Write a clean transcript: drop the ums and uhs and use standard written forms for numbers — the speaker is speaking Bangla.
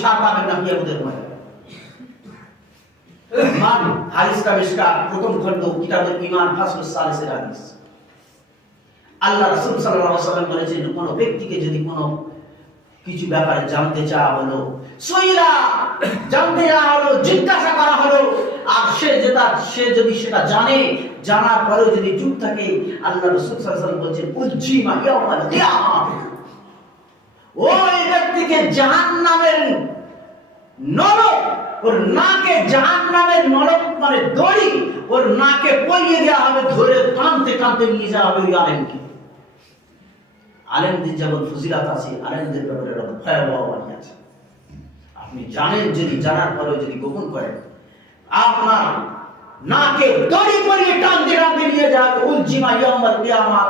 ছাড় পাবেন না কিয়ামতের ময়দানে। মান হাদিস কা মিশকাত প্রথম খণ্ড কিতাবুল ঈমান ফাসলুস সালিসের হাদিস। আল্লাহ রাসূল সাল্লাল্লাহু আলাইহি ওয়াসাল্লাম বলেছেন, কোন ব্যক্তিকে যদি কোনো কিছু ব্যাপারে জানতে চাওয়া হলো, সইরা জানতে যাওয়া হলো, জিজ্ঞাসা করা হলো, আর সে যদি সেটা জানে, জানার পরেও যদি চুপ থাকে, আল্লাহ রাসূল সাল্লাল্লাহু আলাইহি ওয়াসাল্লাম বলেছেন উজ্জিমা ইয়াউমাল কিয়ামাহ, ওই ব্যক্তিকে জাহান্নামের নরক, ওর নাকে জাহান্নামের নরক মানে দড়ি ওর নাকে পরিয়ে দেওয়া হবে, ধরে টানতে টানতে নিয়ে যাওয়া হবে ওই আলেমকে। আলেমদের যেমন ফজিলাত আছে, আলেমদের ব্যাপারে ভয়াবহ বাণী আছে। আপনি জানেন, যদি জানার পরেও যদি গোপন করেন, আপনার নাকে দড়ি পরিয়ে টানতে টানতে নিয়ে যাওয়া হবে উজ্জিমা ইয়াউমাল কিয়ামাহ।